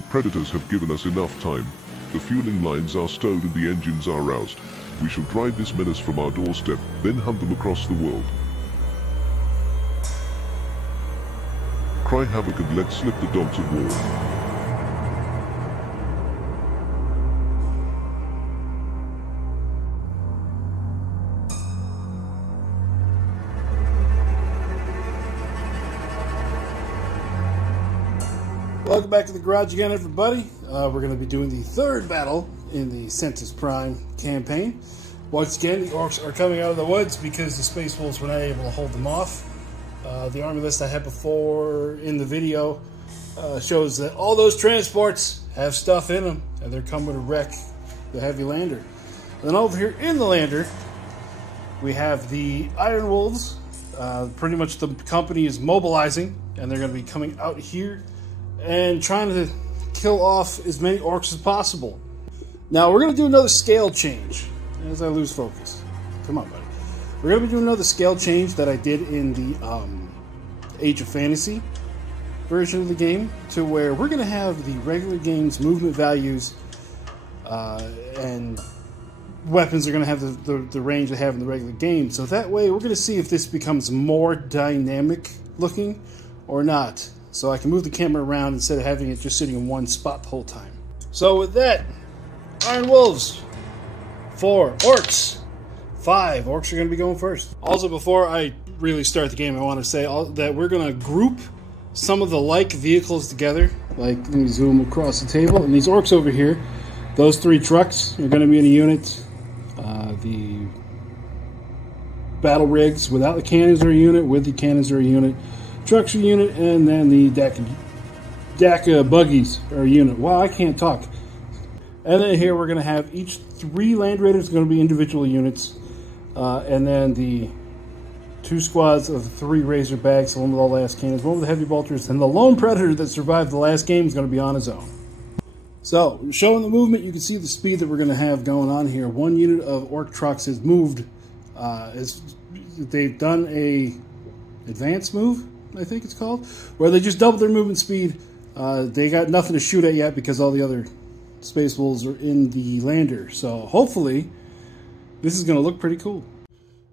The predators have given us enough time. The fueling lines are stowed and the engines are roused. We shall drive this menace from our doorstep, then hunt them across the world. Cry havoc and let slip the dogs of war. Welcome back to the garage again, everybody. We're going to be doing the third battle in the Centius Prime campaign. Once again, the orcs are coming out of the woods because the space wolves were not able to hold them off. The army list I had before in the video shows that all those transports have stuff in them, and they're coming to wreck the heavy lander. And then over here in the lander, we have the Iron Wolves. Pretty much the company is mobilizing, and they're going to be coming out here and trying to kill off as many orcs as possible. Now, we're going to do another scale change as I lose focus. Come on, buddy. We're going to be doing another scale change that I did in the Age of Fantasy version of the game, to where we're going to have the regular game's movement values and weapons are going to have the range they have in the regular game. So that way, we're going to see if this becomes more dynamic looking or not. So I can move the camera around instead of having it just sitting in one spot the whole time. So with that, Iron Wolves, 4 orcs, 5 orcs are going to be going first. Also, before I really start the game, I want to say that we're going to group some of the like vehicles together. Like, let me zoom across the table. And these orcs over here, those 3 trucks are going to be in a unit. The battle rigs without the cannons are a unit, with the cannons are a unit. Trucks are a unit, and then the DACA buggies are a unit. Wow, I can't talk. And then here we're going to have each 3 Land Raiders going to be individual units. And then the 2 squads of 3 Razorbacks, one with all last cannons, one with the heavy bolters, and the lone predator that survived the last game is going to be on his own. So, showing the movement, you can see the speed that we're going to have going on here. 1 unit of orc trucks has moved. They've done a advanced move, I think it's called, where they just double their movement speed. They got nothing to shoot at yet because all the other space wolves are in the lander. So hopefully this is going to look pretty cool.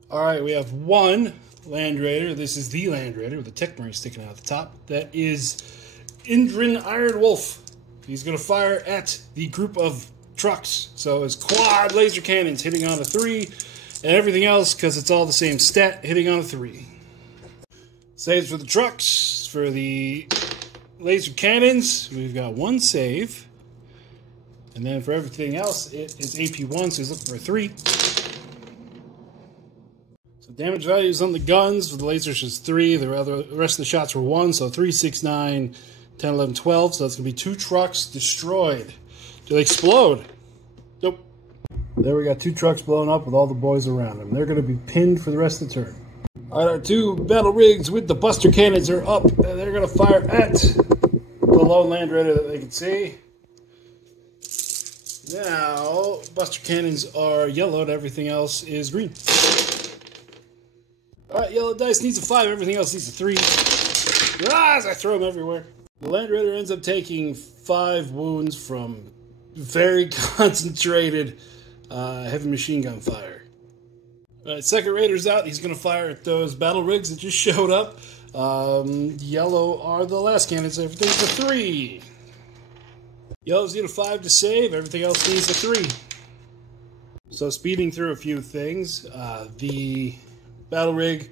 Alright, we have 1 Land Raider. This is the Land Raider with the tech marine sticking out the top. That is Indrin Iron Wolf. He's going to fire at the group of trucks. So his quad laser cannons hitting on a 3, and everything else, because it's all the same stat, hitting on a 3. Saves for the trucks. For the laser cannons, we've got 1 save. And then for everything else, it is AP1, so he's looking for a 3. So damage values on the guns, for the lasers is 3. The rest of the shots were 1, so 3, 6, 9, 10, 11, 12. So that's going to be 2 trucks destroyed. Do they explode? Nope. There we got 2 trucks blown up with all the boys around them. They're going to be pinned for the rest of the turn. Alright, our 2 battle rigs with the buster cannons are up, and they're going to fire at the lone Land Raider that they can see. Now, buster cannons are yellow, and everything else is green. Alright, yellow dice needs a 5, everything else needs a 3. As I throw them everywhere. The Land Raider ends up taking 5 wounds from very concentrated heavy machine gun fire. Second Raider's out. He's going to fire at those battle rigs that just showed up. Yellow are the last cannons. Everything's a 3. Yellow's need a 5 to save. Everything else needs a 3. So speeding through a few things. The battle rig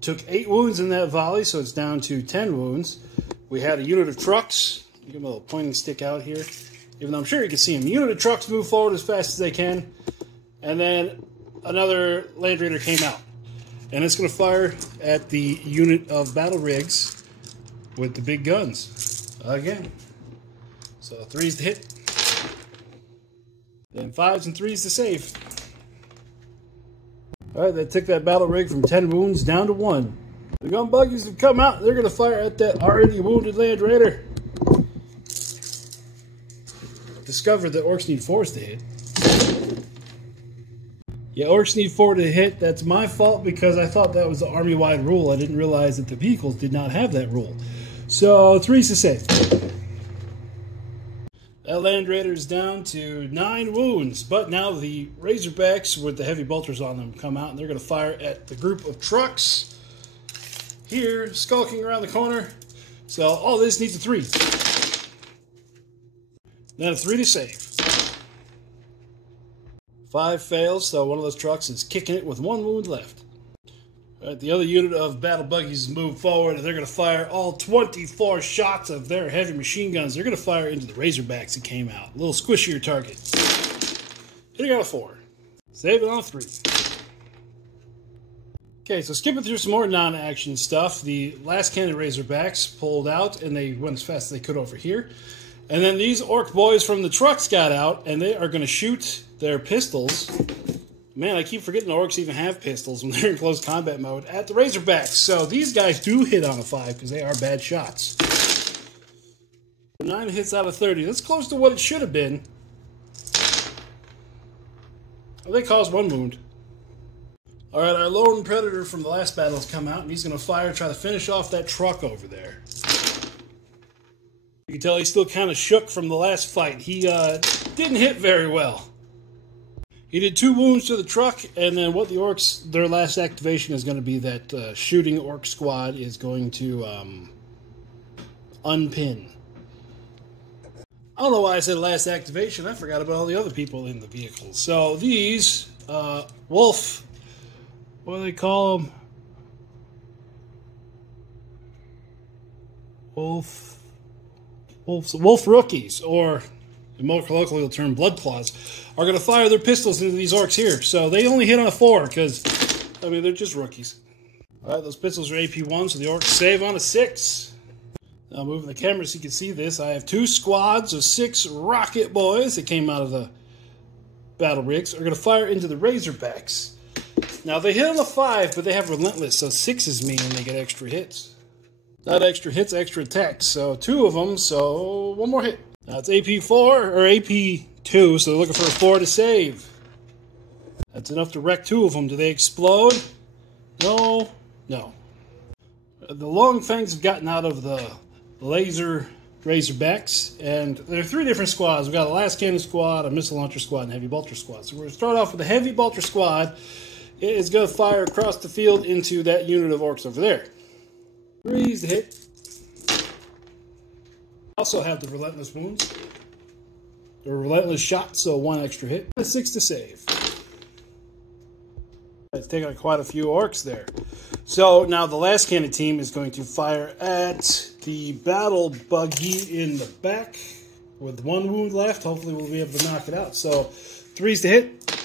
took 8 wounds in that volley, so it's down to 10 wounds. We had a unit of trucks. Give him a little pointing stick out here, even though I'm sure you can see him. Unit of trucks move forward as fast as they can. And then another Land Raider came out, and it's going to fire at the unit of battle rigs with the big guns again. So 3s to hit, then 5s and 3s to save. Alright, that took that battle rig from 10 wounds down to 1. The gun buggies have come out. They're going to fire at that already wounded Land Raider. Discovered that orcs need 4s to hit. Yeah, orcs need 4 to hit. That's my fault because I thought that was the army-wide rule. I didn't realize that the vehicles did not have that rule. So 3s to save. That Land Raider is down to 9 wounds, but now the Razorbacks with the heavy bolters on them come out, and they're going to fire at the group of trucks here, skulking around the corner. So all this needs a 3. Then a 3 to save. 5 fails, so one of those trucks is kicking it with 1 wound left. Right, the other unit of battle buggies move forward, and they're going to fire all 24 shots of their heavy machine guns. They're going to fire into the Razorbacks that came out. A little squishier target. Hitting on a 4. Saving on a 3. Okay, so skipping through some more non-action stuff. The last cannon Razorbacks pulled out, and they went as fast as they could over here. And then these orc boys from the trucks got out, and they are going to shoot their pistols. Man, I keep forgetting the orcs even have pistols when they're in close combat mode at the Razorbacks. So these guys do hit on a 5 because they are bad shots. 9 hits out of 30. That's close to what it should have been. Well, they caused 1 wound. Alright, our lone predator from the last battle has come out, and he's going to fire, try to finish off that truck over there. You can tell he's still kind of shook from the last fight. He didn't hit very well. He did 2 wounds to the truck, and then what the orcs, their last activation is going to be that shooting orc squad is going to unpin. I don't know why I said last activation. I forgot about all the other people in the vehicle. So these wolf, what do they call them? Wolf rookies, or the more colloquial term, blood claws, are going to fire their pistols into these orcs here. So they only hit on a 4 because, I mean, they're just rookies. All right, those pistols are AP1, so the orcs save on a 6. Now moving the camera so you can see this, I have 2 squads of 6 rocket boys that came out of the battle rigs are going to fire into the Razorbacks. Now they hit on a 5, but they have relentless, so 6s mean they get extra hits. Not extra hits, extra attacks. So 2 of them, so 1 more hit. Now it's AP4 or AP2, so they're looking for a 4 to save. That's enough to wreck 2 of them. Do they explode? No. No. The long fangs have gotten out of the laser Razorbacks, and there are 3 different squads. We've got a last cannon squad, a missile launcher squad, and a heavy bolter squad. So we're going to start off with the heavy bolter squad. It is going to fire across the field into that unit of orcs over there. 3's to hit. Also have the relentless wounds. Or relentless shot, so 1 extra hit. A 6 to save. It's taking out quite a few orcs there. So now the last cannon team is going to fire at the battle buggy in the back with 1 wound left. Hopefully we'll be able to knock it out. So 3's to hit.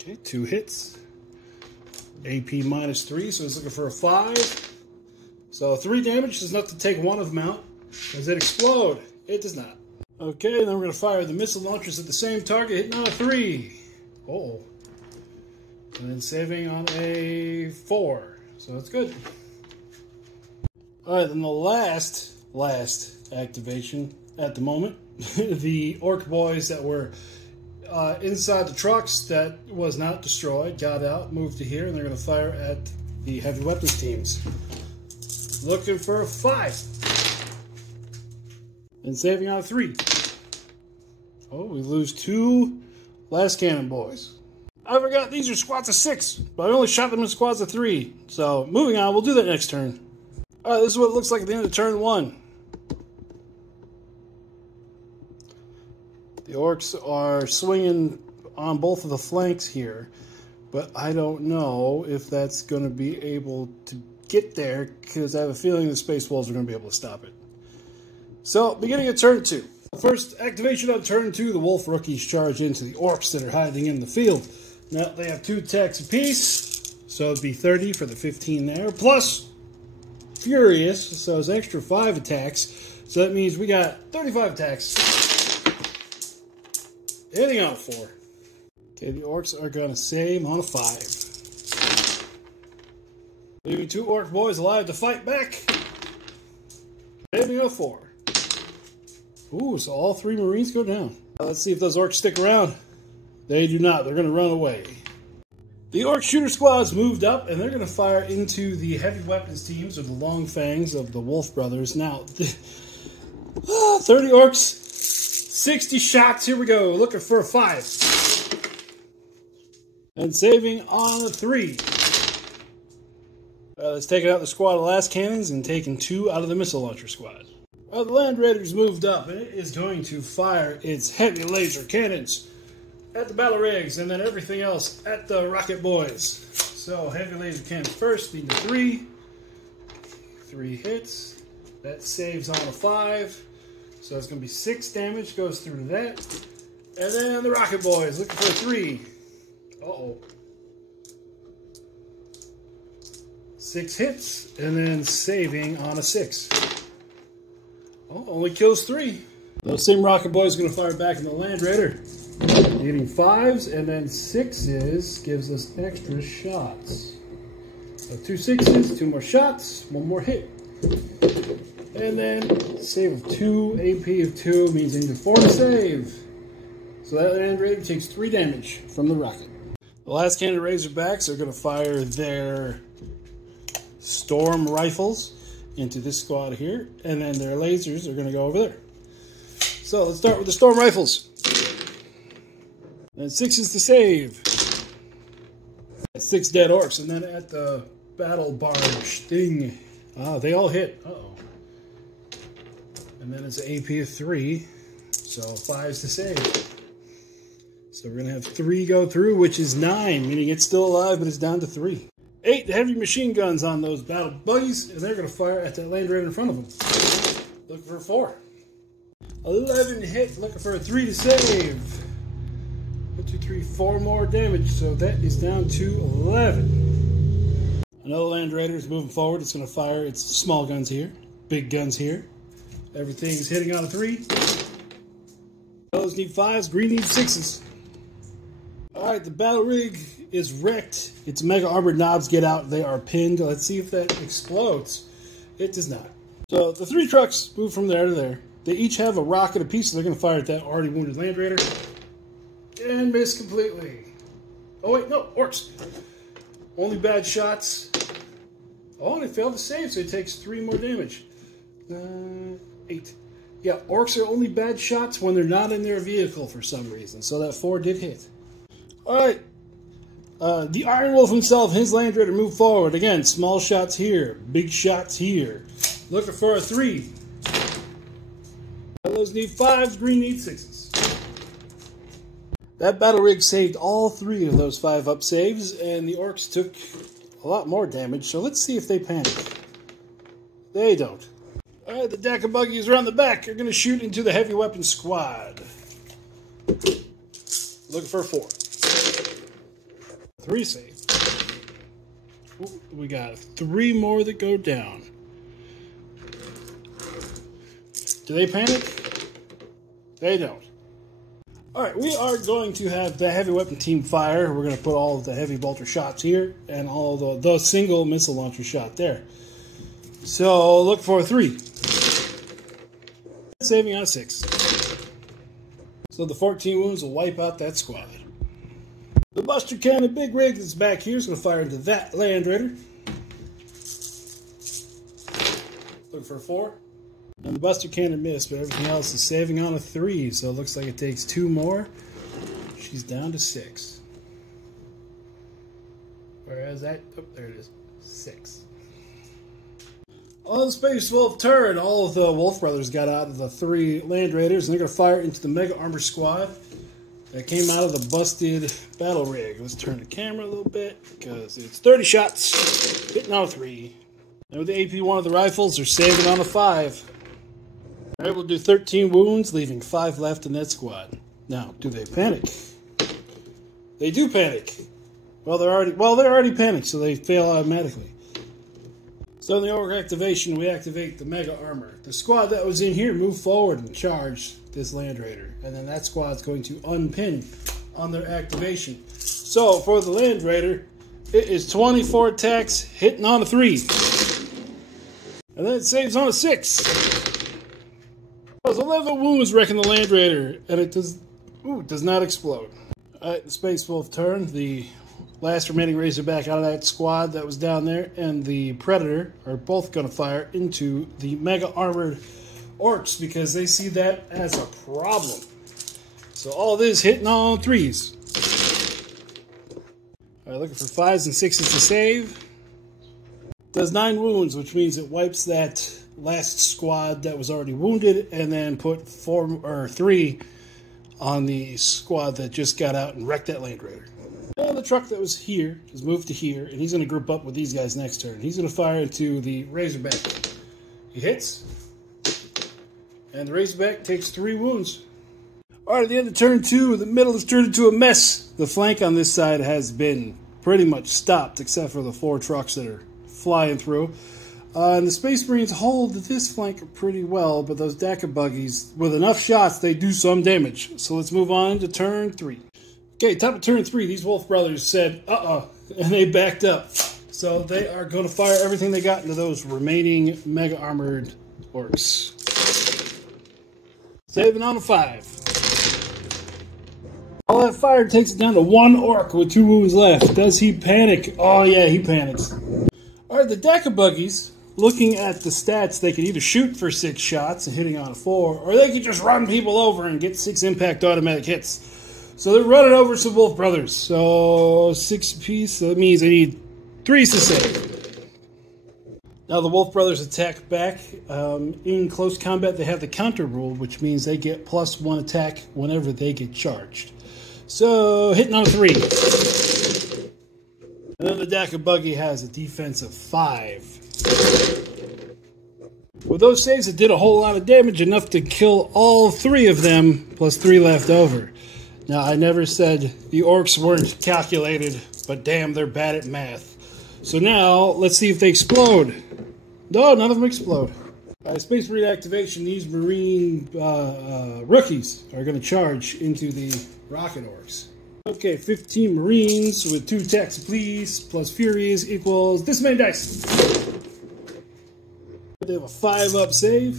Okay, 2 hits. AP -3, so it's looking for a 5. So 3 damage is enough to take 1 of them out. Does it explode? It does not. Okay, then we're going to fire the missile launchers at the same target, hitting on a 3. Oh. And then saving on a 4. So that's good. Alright, then the last activation at the moment. The orc boys that were inside the trucks that was not destroyed got out, moved to here, and they're going to fire at the heavy weapons teams. Looking for a 5. And saving on a 3. Oh, we lose 2 last cannon boys. I forgot these are squads of 6, but I only shot them in squads of 3. So, moving on, we'll do that next turn. Alright, this is what it looks like at the end of turn 1. The orcs are swinging on both of the flanks here, but I don't know if that's going to be able to get there, because I have a feeling the space walls are going to be able to stop it. So, beginning of turn 2. First activation on turn 2, the wolf rookies charge into the orcs that are hiding in the field. Now, they have 2 attacks apiece, so it'd be 30 for the 15 there, plus Furious, so it's extra 5 attacks. So that means we got 35 attacks. Hitting on a 4. Okay, the orcs are going to save on a 5. Leaving 2 orc boys alive to fight back. Saving on a 4. Ooh, so all 3 Marines go down. Now let's see if those orcs stick around. They do not. They're going to run away. The orc shooter squad's moved up, and they're going to fire into the heavy weapons teams, or the long fangs of the Wolf brothers. Now, 30 orcs, 60 shots. Here we go. Looking for a 5. And saving on a 3. Let's take out the squad of last cannons and taking 2 out of the missile launcher squad. Well, the Land Raider's moved up, and it is going to fire its heavy laser cannons at the battle rigs, and then everything else at the rocket boys. So, heavy laser cannons first, leading to 3. 3 hits. That saves on a 5. So it's going to be 6 damage, goes through to that. And then the rocket boys, looking for a 3. Uh-oh. 6 hits, and then saving on a 6. Oh, only kills 3. Those same rocket boys are going to fire back in the Land Raider. Getting 5s, and then 6s gives us extra shots. So 2 6s, 2 more shots, 1 more hit. And then save of 2, AP of 2 means I need a 4 to save. So that Land Raider takes 3 damage from the rocket. The last cannon Razorbacks are going to fire their storm rifles into this squad here, and then their lasers are going to go over there. So let's start with the storm rifles. And 6s to save. 6 dead orcs, and then at the battle barge thing, they all hit. Uh-oh. And then it's an AP of 3, so 5s to save. So we're going to have 3 go through, which is 9, meaning it's still alive, but it's down to 3. 8 heavy machine guns on those battle buggies, and they're going to fire at that Land Raider in front of them. Looking for a 4. 11 hit, looking for a 3 to save. 1, 2, 3, 4 more damage, so that is down to 11. Another Land Raider is moving forward. It's going to fire its small guns here, big guns here. Everything's hitting on a 3. Those need 5s, green needs 6s. Alright, the battle rig is wrecked. Its mega armored knobs get out. They are pinned. Let's see if that explodes. It does not. So the 3 trucks move from there to there. They each have a rocket apiece, so they're going to fire at that already wounded Land Raider. And miss completely. Oh wait, no, orcs. Only bad shots. Oh, and it failed to save, so it takes 3 more damage. 8. Yeah, orcs are only bad shots when they're not in their vehicle for some reason. So that 4 did hit. Alright. The Iron Wolf himself, his Land Raider, moved forward. Again, small shots here, big shots here. Looking for a 3. Those need 5s, green needs 6s. That battle rig saved all 3 of those 5-up saves, and the orcs took a lot more damage, so let's see if they panic. They don't. Alright, the deck of buggies around the back are going to shoot into the heavy weapon squad. Looking for a 4. 3 save. Ooh, we got 3 more that go down. Do they panic? They don't. Alright, we are going to have the heavy weapon team fire. We're going to put all of the heavy bolter shots here and all of the single missile launcher shot there. So look for a 3. Saving on a 6. So the 14 wounds will wipe out that squad. The Buster Cannon Big Rig that's back here is going to fire into that Land Raider. Looking for a 4. And the Buster Cannon missed, but everything else is saving on a 3, so it looks like it takes 2 more. She's down to 6. Whereas that, oh, there it is, 6. On the Space Wolf turn, all of the Wolf Brothers got out of the 3 Land Raiders, and they're going to fire into the Mega Armor Squad that came out of the busted battle rig. Let's turn the camera a little bit, because it's 30 shots, hitting on a 3. And with the AP1 of the rifles, they're saving on a 5. They're able to do 13 wounds, leaving 5 left in that squad. Now, do they panic? They do panic. Well, they're already panicked, so they fail automatically. So in the Ork activation, we activate the Mega Armor. The squad that was in here moved forward and charge this Land Raider. And then that squad's going to unpin on their activation. So for the Land Raider, it is 24 attacks, hitting on a 3. And then it saves on a 6. There's 11 wounds wrecking the Land Raider, and it does not explode. Alright, the Space Wolf turn. The last remaining Razorback out of that squad that was down there and the Predator are both going to fire into the Mega Armored Orcs because they see that as a problem. So all this hitting on 3s. Alright, looking for 5s and 6s to save. Does 9 wounds, which means it wipes that last squad that was already wounded, and then put 4 or 3 on the squad that just got out and wrecked that Land Raider. And the truck that was here is moved to here, and he's going to group up with these guys next turn. He's going to fire into the Razorback. He hits, and the Razorback takes 3 wounds. Alright, at the end of turn 2, the middle has turned into a mess. The flank on this side has been pretty much stopped, except for the 4 trucks that are flying through. And the Space Marines hold this flank pretty well, but those Dakka buggies, with enough shots, they do some damage. So let's move on to turn 3. Okay, top of turn 3, these Wolf Brothers said, and they backed up. So they are going to fire everything they got into those remaining Mega Armored Orks. Saving on a 5. All that fire takes it down to 1 Ork with 2 wounds left. Does he panic? Oh yeah, he panics. Alright, the Dakka buggies, looking at the stats, they could either shoot for 6 shots and hitting on a 4, or they could just run people over and get 6 impact automatic hits. So they're running over some Wolf Brothers. So 6 apiece, so that means they need 3s to save. Now the Wolf Brothers attack back. In close combat, they have the counter rule, which means they get +1 attack whenever they get charged. So hitting on a 3. And then the Dakka buggy has a defense of 5. With those saves, it did a whole lot of damage, enough to kill all 3 of them, plus 3 left over. Now, I never said the Orks weren't calculated, but damn, they're bad at math. So now, let's see if they explode. No, none of them explode. By Space Marine activation, these Marine rookies are going to charge into the Rocket Orks. Okay, 15 Marines with 2 attacks apiece, plus Furies equals this many dice. They have a 5-up save.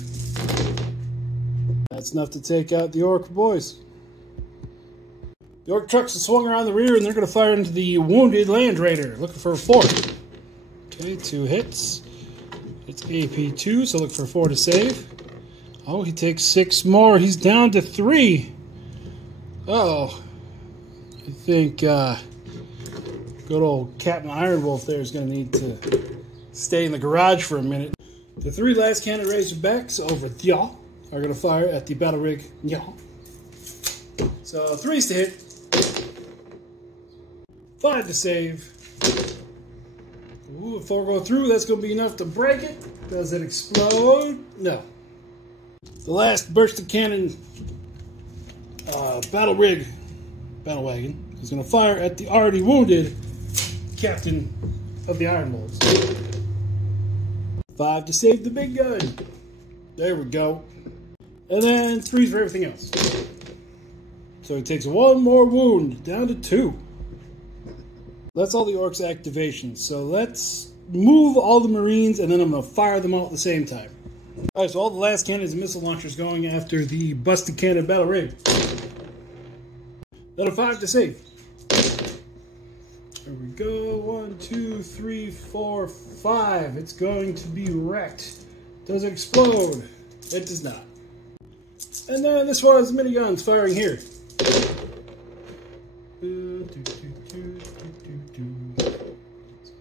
That's enough to take out the Ork boys. The Ork trucks have swung around the rear, and they're going to fire into the wounded Land Raider, looking for a 4. Okay, 2 hits. It's AP2, so look for 4 to save. Oh, he takes 6 more. He's down to 3. Uh-oh. I think good old Captain Ironwolf there is going to need to stay in the garage for a minute. The 3 last cannon Razorbacks over there are going to fire at the battle rig. So 3s to hit. 5 to save. Ooh, if 4 go through, that's going to be enough to break it. Does it explode? No. The last burst of cannon battle rig battle wagon is going to fire at the already wounded captain of the Iron Wolves. 5 to save the big gun. There we go. And then 3s for everything else. So he takes 1 more wound, down to 2. That's all the Orks activations. So let's move all the Marines, and then I'm going to fire them all at the same time. Alright, so all the last cannons and missile launchers going after the busted cannon battle rig. Another 5 to save. There we go. 1, 2, 3, 4, 5. It's going to be wrecked. Does it explode? It does not. And then this one has miniguns firing here.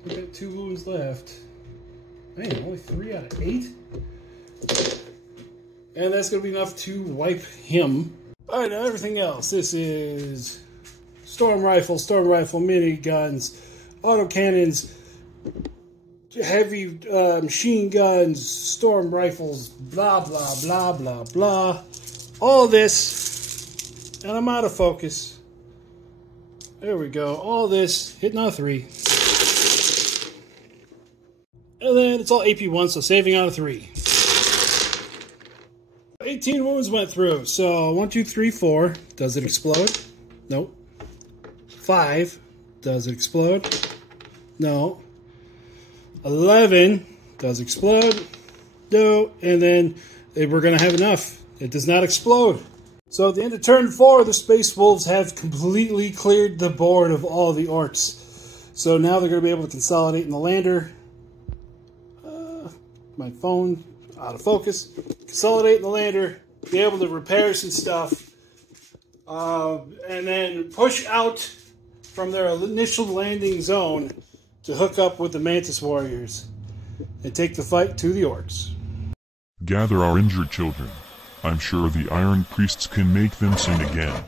We got 2 wounds left. Man, only 3 out of 8? And that's going to be enough to wipe him. Alright, now everything else. This is storm rifle, miniguns, autocannons, heavy machine guns, storm rifles, blah, blah, blah, blah, blah. All this, and I'm out of focus. There we go. All this, hitting on a 3. And then it's all AP1, so saving on a 3. 18 wounds went through. So 1, 2, 3, 4. Does it explode? Nope. 5. Does it explode? No. 11. Does it explode? No. And then we're going to have enough. It does not explode. So at the end of turn 4, the Space Wolves have completely cleared the board of all the Orks. So now they're going to be able to consolidate in the lander. My phone out of focus. Consolidate in the lander. Be able to repair some stuff. and then push out from their initial landing zone to hook up with the Mantis Warriors and take the fight to the orcs. Gather our injured children. I'm sure the Iron Priests can make them sing again.